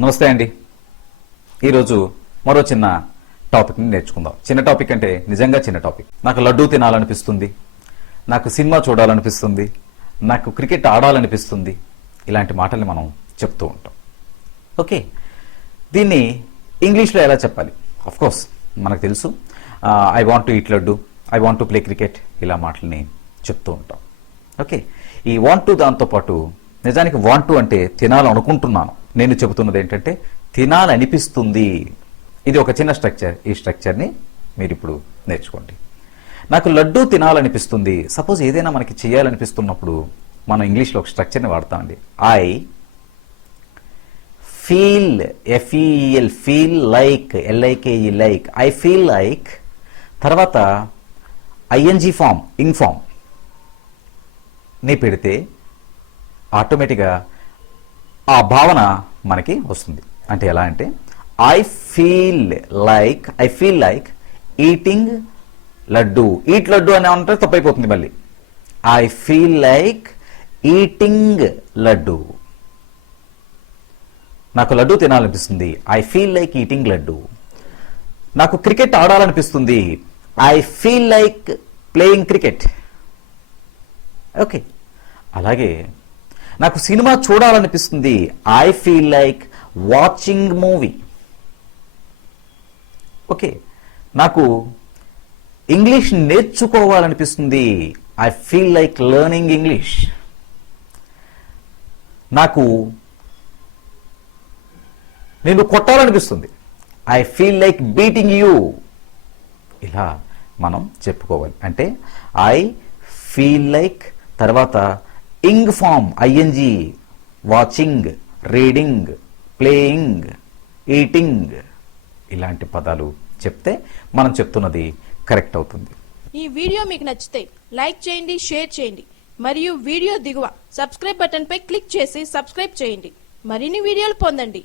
నమస్తే అండి. ఈరోజు మరో చిన్న టాపిక్ని నేర్చుకుందాం. చిన్న టాపిక్ అంటే నిజంగా చిన్న టాపిక్. నాకు లడ్డూ తినాలనిపిస్తుంది, నాకు సినిమా చూడాలనిపిస్తుంది, నాకు క్రికెట్ ఆడాలనిపిస్తుంది, ఇలాంటి మాటల్ని మనం చెప్తూ ఉంటాం. ఓకే, దీన్ని ఇంగ్లీష్లో ఎలా చెప్పాలి? ఆఫ్ కోర్స్ మనకు తెలుసు, I want to eat laddu, I want to play cricket, ఇలా మాటల్ని చెప్తూ ఉంటాం. ఓకే, ఈ వాంట్ టు దాంతోపాటు నిజానికి వాంట్ టు అంటే తినాలనుకుంటున్నాను. నేను చెబుతున్నది ఏంటంటే తినాలనిపిస్తుంది. ఇది ఒక చిన్న స్ట్రక్చర్. ఈ స్ట్రక్చర్ని మీరు ఇప్పుడు నేర్చుకోండి. నాకు లడ్డూ తినాలనిపిస్తుంది. సపోజ్ ఏదైనా మనకి చేయాలనిపిస్తున్నప్పుడు మనం ఇంగ్లీష్లో ఒక స్ట్రక్చర్ని వాడతామండి. I feel, F E E L, feel like, L I K E like, I feel like, తర్వాత ఐఎన్జీ ఫామ్, ఇంగ్ ఫామ్ ని పెడితే ఆటోమేటిక్గా ఆ భావన మనకి వస్తుంది. అంటే ఎలా అంటే I feel like eating laddu. Eat laddu అని అంటే తప్పైపోతుంది. మళ్ళీ I feel like eating laddu. నాకు లడ్డు తినాలనిపిస్తుంది. I feel like eating laddu. నాకు క్రికెట్ ఆడాలనిపిస్తుంది. I feel like playing cricket. Okay, అలాగే నాకు సినిమా చూడాలనిపిస్తుంది. I feel like watching movie. Okay, నాకు ఇంగ్లీష్ నేర్చుకోవాలనిపిస్తుంది. I feel like learning English. నాకు నేను కొట్టాలనిపిస్తుంది. I feel like beating you. ఇలా మనం చెప్పుకోవాలి. అంటే ఐ ఫీల్ లైక్, తర్వాత ing form, I N G, watching, reading, playing, eating, ఇలాంటి పదాలు చెప్తే మనం చెప్తున్నది కరెక్ట్ అవుతుంది. ఈ వీడియో మీకు నచ్చితే లైక్ చేయండి, షేర్ చేయండి, మరియు వీడియో దిగువ సబ్స్క్రైబ్ బటన్ పై క్లిక్ చేసి సబ్స్క్రైబ్ చేయండి. మరిన్ని వీడియోలు పొందండి.